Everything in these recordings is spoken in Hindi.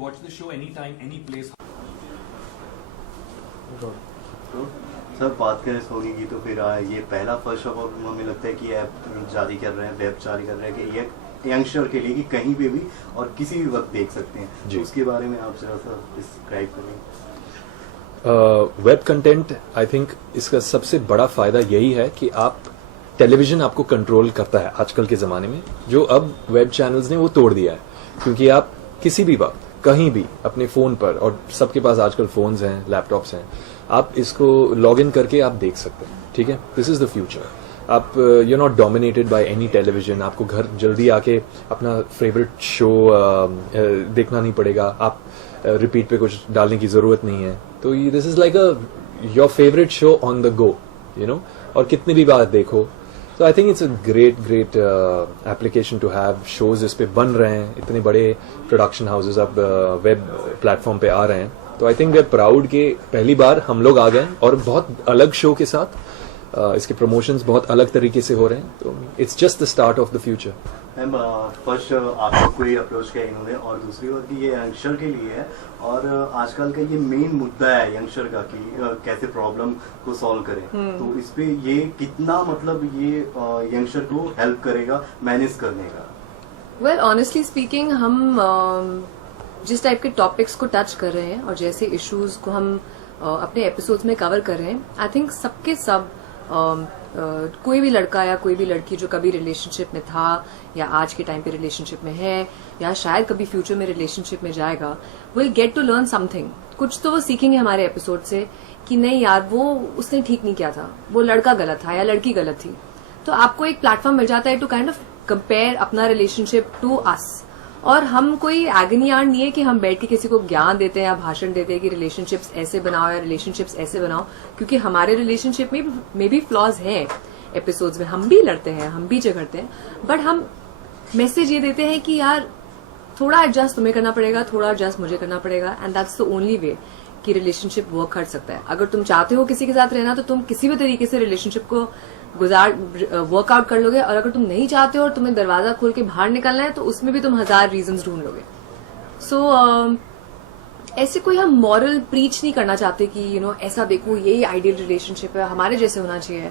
Watch the show anytime, any place. तो सर बात करें सोनी की तो फिर ये पहला फर्स्ट ऑफ ऑल हमें लगता है कि ऐप जारी कर रहे हैं, वेब जारी कर रहे हैं कि ये यंगस्टर के लिए कि कहीं पे भी और किसी भी वक्त देख सकते हैं, तो उसके बारे में आप जरा सा डिस्क्राइब करें। वेब कंटेंट आई थिंक इसका सबसे बड़ा फायदा यही है कि आप टेलीविजन आपको कंट्रोल करता है आजकल के जमाने में, जो अब वेब चैनल्स ने वो तोड़ दिया है, क्योंकि आप किसी भी वक्त कहीं भी अपने फोन पर, और सबके पास आजकल फोन्स हैं, लैपटॉप्स हैं, आप इसको लॉग इन करके आप देख सकते हैं। ठीक है, दिस इज द फ्यूचर। आप you not dominated by any television, आपको घर जल्दी आके अपना फेवरेट शो देखना नहीं पड़ेगा, आप रिपीट पे कुछ डालने की जरूरत नहीं है। तो this is like your favourite show on the go, you know, और कितनी भी बार देखो। तो I think it's a great application to have. Shows इस पे बन रहे हैं, इतने बड़े प्रोडक्शन हाउसेज अब वेब प्लेटफॉर्म पे आ रहे हैं। तो I think we are proud कि पहली बार हम लोग आ गए और बहुत अलग शो के साथ। इसके प्रमोशंस बहुत अलग तरीके से हो रहे हैं, तो it's just the start of the future. Ma'am first आपको कोई अप्रोच किया इन्होंने, और दूसरी बात कि ये यंगस्टर के लिए है, और आजकल का ये मेन मुद्दा है यंगस्टर का कि कैसे प्रॉब्लम को सॉल्व करें। तो इस पे ये कितना मतलब ये यंगस्टर को हेल्प करेगा मैनेज करने का? वेल ऑनेस्टली स्पीकिंग, हम जिस टाइप के टॉपिक्स को टच कर रहे हैं और जैसे इश्यूज को हम अपने एपिसोड्स में कवर कर रहे हैं, आई थिंक सबके सब कोई भी लड़का या कोई भी लड़की जो कभी रिलेशनशिप में था या आज के टाइम पे रिलेशनशिप में है या शायद कभी फ्यूचर में रिलेशनशिप में जाएगा, will get to learn something. कुछ तो वो सीखेंगे हमारे एपिसोड से कि नहीं यार, वो उसने ठीक नहीं किया था, वो लड़का गलत था या लड़की गलत थी। तो आपको एक प्लेटफॉर्म मिल जाता है टू काइंड ऑफ कंपेयर अपना रिलेशनशिप टू अस। और हम कोई एगनी आर्ट नहीं है कि हम बैठ के किसी को ज्ञान देते हैं या भाषण देते हैं कि रिलेशनशिप्स ऐसे बनाओ या रिलेशनशिप्स ऐसे बनाओ, क्योंकि हमारे रिलेशनशिप में भी फ्लॉज हैं। एपिसोड्स में हम भी लड़ते हैं, हम भी झगड़ते हैं, बट हम मैसेज ये देते हैं कि यार थोड़ा एडजस्ट तुम्हें करना पड़ेगा, थोड़ा एडजस्ट मुझे करना पड़ेगा, and that's the only way कि रिलेशनशिप वर्क कर सकता है। अगर तुम चाहते हो किसी के साथ रहना तो तुम किसी भी तरीके से रिलेशनशिप को वर्कआउट कर लोगे, और अगर तुम नहीं चाहते हो और तुम्हें दरवाजा खोल के बाहर निकलना है तो उसमें भी तुम 1000 रीजंस ढूंढ लोगे। सो ऐसे कोई हम मॉरल प्रीच नहीं करना चाहते कि यू नो ऐसा देखो यही आइडियल रिलेशनशिप है, हमारे जैसे होना चाहिए।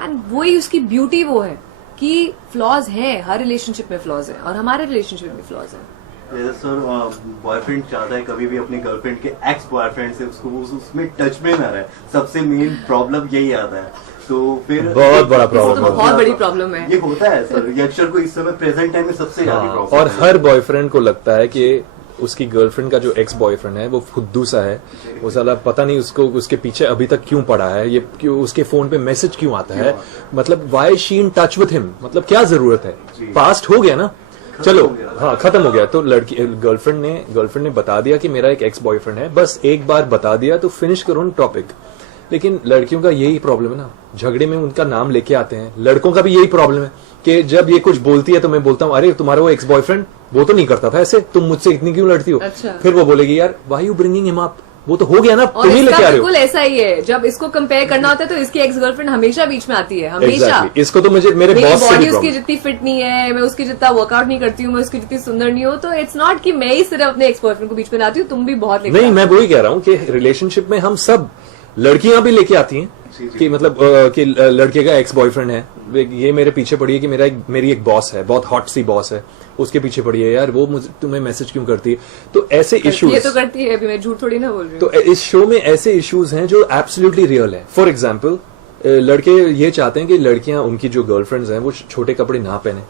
एंड वही उसकी ब्यूटी वो है कि फ्लॉज हैं, हर रिलेशनशिप में फ्लॉज है और हमारे रिलेशनशिप में फ्लॉज है। जैसे सर बॉयफ्रेंड चाहता है कभी भी अपनी गर्लफ्रेंड के एक्स बॉयफ्रेंड से उसको उसमें टच में ना रहे, सबसे मेन प्रॉब्लम यही आता है। तो फिर बहुत बड़ा प्रॉब्लम है, बहुत बड़ी प्रॉब्लम है। ये होता है सर यंगस्टर को इस समय प्रेजेंट टाइम में सबसे ज्यादा प्रॉब्लम। और हर बॉयफ्रेंड को लगता है कि उसकी गर्लफ्रेंड का जो एक्स बॉयफ्रेंड है वो फुद्दू सा है, वो साला पता नहीं उसको उसके पीछे अभी तक क्यों पड़ा है, ये क्यों उसके फोन पे मैसेज क्यों आता है, मतलब why she in touch with him, मतलब क्या जरूरत है, पास्ट हो गया ना, चलो हाँ खत्म हो गया। तो लड़की गर्लफ्रेंड ने बता दिया कि मेरा एक एक्स बॉयफ्रेंड है, बस एक बार बता दिया तो फिनिश करो टॉपिक। लेकिन लड़कियों का यही प्रॉब्लम है ना, झगड़े में उनका नाम लेके आते हैं। लड़कों का भी यही प्रॉब्लम है कि जब ये कुछ बोलती है तो मैं बोलता हूँ अरे तुम्हारा वो एक्स बॉयफ्रेंड वो तो नहीं करता था ऐसे, तुम मुझसे इतनी क्यों लड़ती हो? अच्छा। फिर वो बोलेगी यार why you bringing him up, वो तो हो गया ना, तुम ही लेके आ रहे हो। बिल्कुल ऐसा ही है, जब इसको कंपेयर करना होता है तो इसकी एक्स गर्लफ्रेंड हमेशा बीच में आती है, हमेशा। Exactly. इसको तो मुझे मेरे बॉस से बॉडी भी उसकी जितनी फिट नहीं है, मैं उसकी जितना वर्कआउट नहीं करती हूँ, मैं उसकी जितनी सुंदर नहीं हूँ, तो इट्स नॉट कि मैं ही सिर्फ अपने एक्स बॉयफ्रेंड को बीच में लाती हूँ, तुम भी बहुत लेके नहीं, मैं वही कह रहा हूँ कि रिलेशनशिप में हम सब लड़कियां भी लेके आती हैं कि मतलब कि लड़के का एक्स बॉयफ्रेंड है, ये मेरे पीछे पड़ी है कि मेरी एक बॉस है, बहुत हॉट सी बॉस है, उसके पीछे पड़ी है, यार वो मुझे तुम्हें मैसेज क्यों करती है। तो ऐसे इश्यूज ये तो करती है, अभी मैं झूठ थोड़ी ना बोल रही हूँ। तो इस शो में ऐसे इश्यूज हैं जो एब्सोल्युटली रियल है। फॉर एग्जाम्पल लड़के ये चाहते हैं कि लड़कियां उनकी जो गर्लफ्रेंड्स हैं वो छोटे कपड़े ना पहने,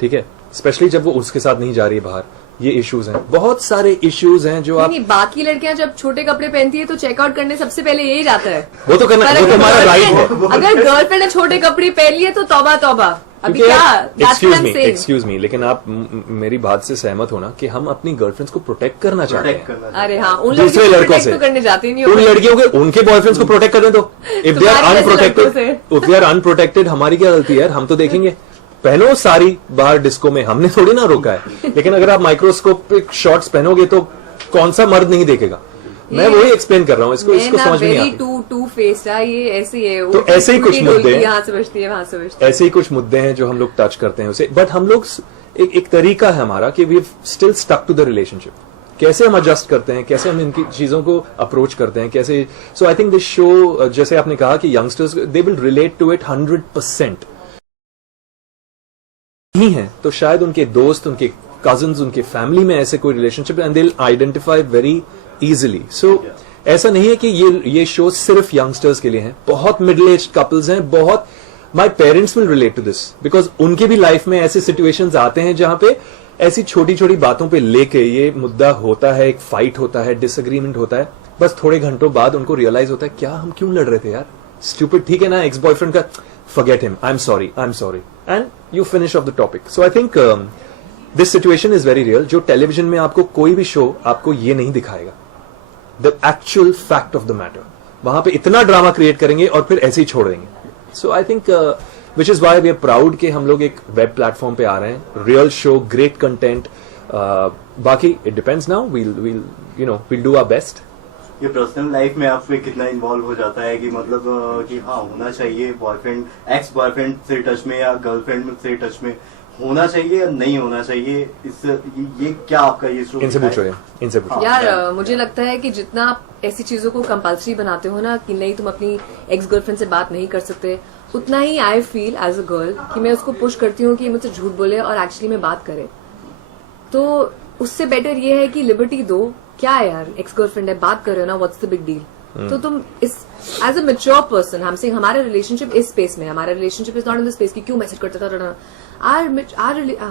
ठीक है, स्पेशली जब वो उसके साथ नहीं जा रही है बाहर। ये इश्यूज हैं, बहुत सारे इश्यूज हैं जो आप नहीं, बाकी लड़कियां जब छोटे कपड़े पहनती है तो चेकआउट करने सबसे पहले यही जाता है, वो तो करना, वो तो हमारा राइट है। अगर गर्लफ्रेंड ने छोटे कपड़े पहन लिए तो तौबा तौबा। अभी क्या एक्सक्यूज मी, लेकिन आप मेरी बात से सहमत होना कि हम अपनी गर्लफ्रेंड्स को प्रोटेक्ट करना चाहते हैं। अरे हाँ, उन दूसरे लड़कों से तो करने जाते नहीं, उन लड़कियों के उनके बॉयफ्रेंड्स को प्रोटेक्ट करने दो। इफ दे आर अनप्रोटेक्टेड हमारी क्या गलती है, हम तो देखेंगे। पहनो सारी बाहर डिस्को में, हमने थोड़ी ना रोका है, लेकिन अगर आप माइक्रोस्कोपिक शॉर्ट्स पहनोगे तो कौन सा मर्द नहीं देखेगा? मैं वही एक्सप्लेन कर रहा हूँ, इसको समझ में नहीं आता। टू फेस्ड है ये, ऐसे है। तो ऐसे ही कुछ मुद्दे हैं, यहाँ से बचती है वहां से बचती है, ऐसे ही कुछ मुद्दे हैं जो हम लोग टच करते हैं उसे, बट हम लोग एक तरीका है हमारा कि we still stuck to the relationship. कैसे हम एडजस्ट करते हैं, कैसे हम इनकी चीजों को अप्रोच करते हैं, कैसे. So I think this show, जैसे आपने कहा कि youngsters they will relate to it 100%. नहीं है तो शायद उनके दोस्त, उनके कजन्स, उनके फैमिली में ऐसे कोई relationship and they will identify very easily. So ऐसा नहीं है कि ये शो सिर्फ यंगस्टर्स के लिए है. बहुत मिडिल एज कपल्स हैं, बहुत. My parents will relate to this because उनके भी लाइफ में ऐसे सिचुएशंस आते हैं जहां पे ऐसी छोटी छोटी बातों पे लेके ये मुद्दा होता है, एक फाइट होता है, डिसएग्रीमेंट होता है. बस थोड़े घंटों बाद उनको रियलाइज होता है क्या हम क्यों लड़ रहे थे यार, स्टूपिड. ठीक है ना, एक्स बॉयफ्रेंड का forget him, I'm sorry, and you finish off the topic. So I think this situation is very real. जो टेलीविजन में आपको कोई भी शो आपको ये नहीं दिखाएगा the actual fact of the matter. वहां पे इतना ड्रामा क्रिएट करेंगे और फिर ऐसे ही छोड़ देंगे. So I think which is why we are proud कि हम लोग एक वेब प्लेटफॉर्म पे आ रहे हैं. Real show, great content. बाकी it depends now, we'll do our best. ये पर्सनल लाइफ में आप पे कितना इन्वॉल्व हो जाता है कि मतलब कि हाँ होना चाहिए बॉयफ्रेंड, एक्स बॉयफ्रेंड से टच में या गर्लफ्रेंड से टच में होना चाहिए या नहीं होना चाहिए, ये क्या आपका ये शो इनसे पूछो यार. मुझे लगता है कि जितना आप ऐसी चीजों को कंपल्सरी बनाते हो ना कि नहीं तुम अपनी एक्स गर्लफ्रेंड से बात नहीं कर सकते, उतना ही I feel as a girl कि मैं उसको पुश करती हूँ कि मुझसे झूठ बोले और एक्चुअली में बात करे. तो उससे बेटर ये है कि लिबर्टी दो. क्या है यार, एक्स गर्लफ्रेंड है, बात कर रहे हो ना, व्हाट्स द बिग डील. तो तुम इस एज अ मेच्योर पर्सन, हमसे हमारा रिलेशनशिप इस स्पेस में, हमारा relationship is not in the space कि क्यों मैसेज करता था.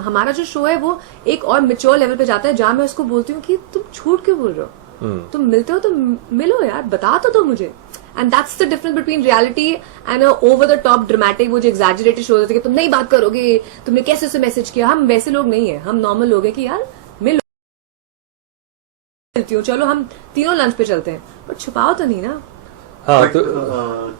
हमारा जो शो है वो एक और मेच्योर लेवल पे जाता है जहां मैं उसको बोलती हूँ कि तुम झूठ क्यों बोल रहे हो, तुम मिलते हो तो मिलो यार, बता तो दो मुझे. And that's the difference between reality and over the top dramatic, वो जो एग्जैजरेटेड शो होते हैं कि तुम नहीं बात करोगे, तुमने कैसे उसे मैसेज किया. हम वैसे लोग नहीं है, हम नॉर्मल लोग हैं कि यार मिलो, चलो हम तीनों लंच पे चलते हैं, पर छुपाओ तो नहीं ना. हाँ, तो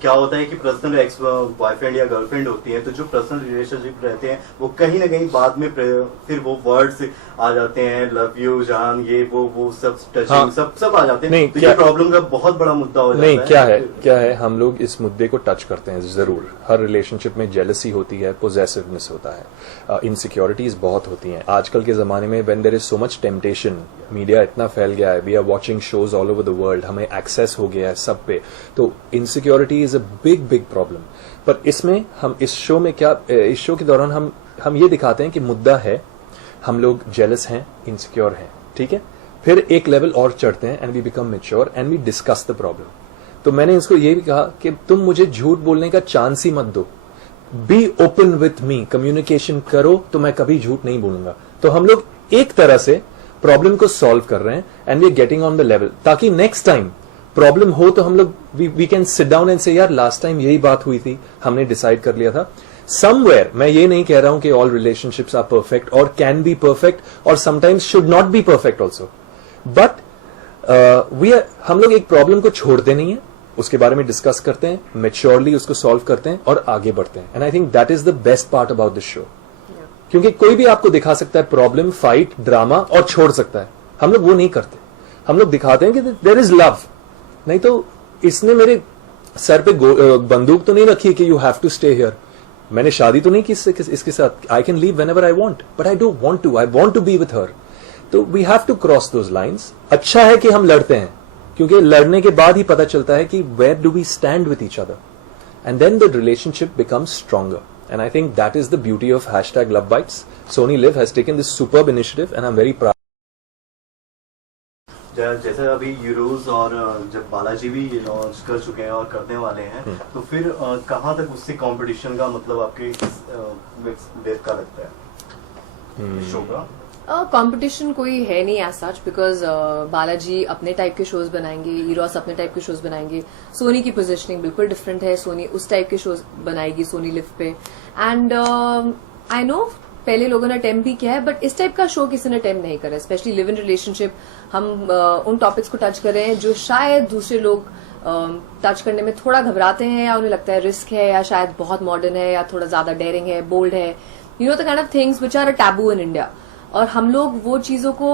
क्या होता है कि पर्सनल एक्स बॉयफ्रेंड या गर्लफ्रेंड होती है तो जो पर्सनल रिलेशनशिप रहते हैं वो कहीं ना कहीं बाद में फिर वो वर्ड्स आ जाते हैं, लव यू जान, ये वो सब टचिंग. हाँ, सब आ जाते हैं. नहीं, तो ये प्रॉब्लम का बहुत बड़ा मुद्दा हो जाता है. नहीं, क्या है हम लोग इस मुद्दे को टच करते हैं जरूर. हर रिलेशनशिप में जेलसी होती है, पोजेसिवनेस होता है, इनसिक्योरिटीज बहुत होती हैं. आजकल के जमाने में when there is so much temptation, media इतना फैल गया है, we are watching shows all over the world, हमें एक्सेस हो गया है सब पे, तो insecurity is a big problem. पर इसमें हम इस शो के दौरान हम ये दिखाते हैं कि मुद्दा है, हम लोग जेलस हैं, इनसिक्योर हैं, ठीक है. फिर एक लेवल और चढ़ते हैं and we become mature and we discuss the problem. तो मैंने इसको ये भी कहा कि तुम मुझे झूठ बोलने का चांस ही मत दो, be open with me, communication करो तो मैं कभी झूठ नहीं बोलूंगा. तो हम लोग एक तरह से प्रॉब्लम को सॉल्व कर रहे हैं and we are getting on the level, ताकि नेक्स्ट टाइम प्रॉब्लम हो तो हम लोग we can sit down and say यार लास्ट टाइम यही बात हुई थी, हमने डिसाइड कर लिया था. समवेयर, मैं ये नहीं कह रहा हूं कि ऑल रिलेशनशिप्स आर परफेक्ट और कैन बी परफेक्ट और sometimes should not be perfect also, but हम लोग एक प्रॉब्लम को छोड़ते नहीं है, उसके बारे में डिस्कस करते हैं, मेच्योरली उसको सॉल्व करते हैं और आगे बढ़ते हैं. And I think that is the best part about this show. क्योंकि कोई भी आपको दिखा सकता है प्रॉब्लम, फाइट, ड्रामा और छोड़ सकता है. हम लोग वो नहीं करते. हम लोग दिखाते हैं कि देयर इज लव. नहीं तो इसने मेरे सर पे बंदूक तो नहीं रखी कि you have to stay here. मैंने शादी तो नहीं की इसके साथ. I can leave whenever I want, but I don't want to. I want to be with her. तो we have to cross those lines. अच्छा है कि हम लड़ते हैं, क्योंकि लड़ने के बाद ही पता चलता है कि where do we stand with each other, and then the relationship becomes stronger. And I think that is the beauty of #LoveBites. Sony Live has taken this superb initiative and I'm very proud. जैसे अभी यूरोज और जब बालाजी भी लॉन्च कर चुके हैं और करने वाले हैं, तो फिर कहाँ तक उससे कंपटीशन का मतलब आपके वेब का लगता है शो का? कंपटीशन कोई है नहीं एज सच, बिकॉज बालाजी अपने टाइप के शोज बनाएंगे, ईरोस अपने टाइप के शोज बनाएंगे. सोनी की पोजीशनिंग बिल्कुल डिफरेंट है, सोनी उस टाइप के शोज बनाएगी सोनी लिव पे. एंड आई नो पहले लोगों ने अटेम्प्ट भी किया है, बट इस टाइप का शो किसी ने अटेम्प्ट नहीं करा. स्पेशली लिव इन रिलेशनशिप, हम उन टॉपिक्स को टच कर रहे हैं जो शायद दूसरे लोग टच करने में थोड़ा घबराते हैं, या उन्हें लगता है रिस्क है, या शायद बहुत मॉडर्न है, या थोड़ा ज्यादा डेयरिंग है, बोल्ड है, you know the kind of things which are a taboo in India. और हम लोग वो चीजों को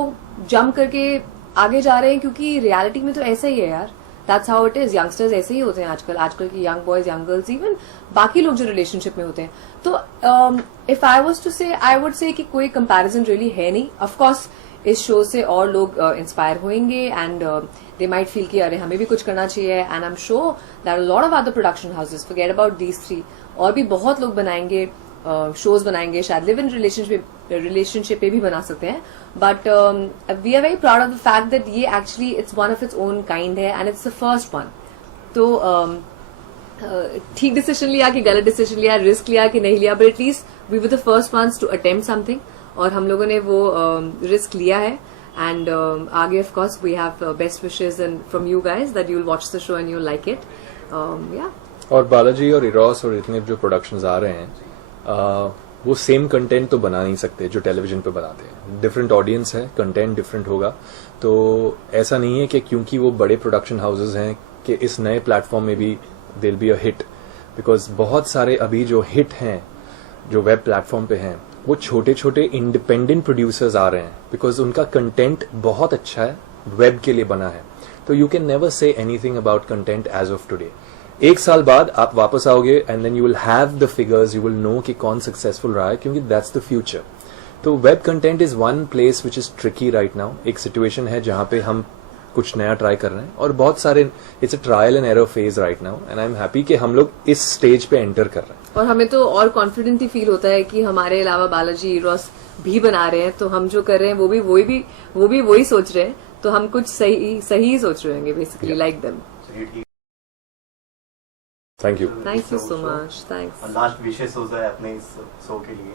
जंप करके आगे जा रहे हैं, क्योंकि रियलिटी में तो ऐसा ही है यार. That's how it is. Youngsters ऐसे ही होते हैं आजकल के young boys, young girls, even बाकी लोग जो रिलेशनशिप में होते हैं. तो इफ आई वाज टू से, आई वुड से कि कोई कंपैरिजन रियली है नहीं. ऑफ कोर्स इस शो से और लोग इंस्पायर होंगे एंड दे माइट फील कि अरे हमें भी कुछ करना चाहिए. And I am sure that a lot of other production houses, forget about these 3, और भी बहुत लोग बनाएंगे, शोज बनाएंगे, शायद लिव इन रिलेशनशिप पे भी बना सकते हैं. But we are very proud of the fact that ये actually it's one of its own kind है and it's the first one. तो ठीक डिसीजन लिया कि गलत डिसीजन लिया, रिस्क लिया कि नहीं लिया, but at least we were the first ones to attempt something, और हम लोगों ने वो रिस्क लिया है. एंड आगे of course we have best wishes and from you guys that you will watch the show and you like it. या और बालाजी और इरोस और इतने जो प्रोडक्शंस आ रहे हैं, वो सेम कंटेंट तो बना नहीं सकते जो टेलीविजन पे बनाते हैं. डिफरेंट ऑडियंस है, कंटेंट डिफरेंट होगा. तो ऐसा नहीं है कि क्योंकि वो बड़े प्रोडक्शन हाउसेज हैं कि इस नए प्लेटफॉर्म में भी दिल बी अ हिट, बिकॉज बहुत सारे अभी जो हिट हैं जो वेब प्लेटफॉर्म पे हैं वो छोटे छोटे इंडिपेंडेंट प्रोड्यूसर्स आ रहे हैं, बिकॉज उनका कंटेंट बहुत अच्छा है, वेब के लिए बना है. तो you can never say anything about content as of today. 1 साल बाद आप वापस आओगे and then you will have the figures, you will know कि कौन सक्सेसफुल रहा है, क्योंकि दैट्स द फ्यूचर. तो web content is one place which is tricky right now. एक सिचुएशन है जहां पे हम कुछ नया ट्राई कर रहे हैं, और बहुत सारे it's a trial and error phase right now, and I am happy कि हम लोग इस स्टेज पे एंटर कर रहे हैं. और हमें तो और कॉन्फिडेंट ही फील होता है कि हमारे अलावा बालाजी इरोस भी बना रहे हैं, तो हम जो कर रहे हैं वो भी वही सोच रहे हैं, तो हम कुछ सही सोच रहे होंगे basically, like them. Thank you. Thank you so much. Thanks. Last विशेष हो जाए अपने इस शो के लिए.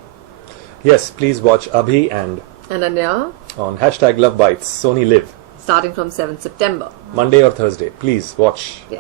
Yes, please watch Abhi and Ananya, on #LoveBites, Sony Live, starting from 7th September. Monday or Thursday. Please watch. Yeah.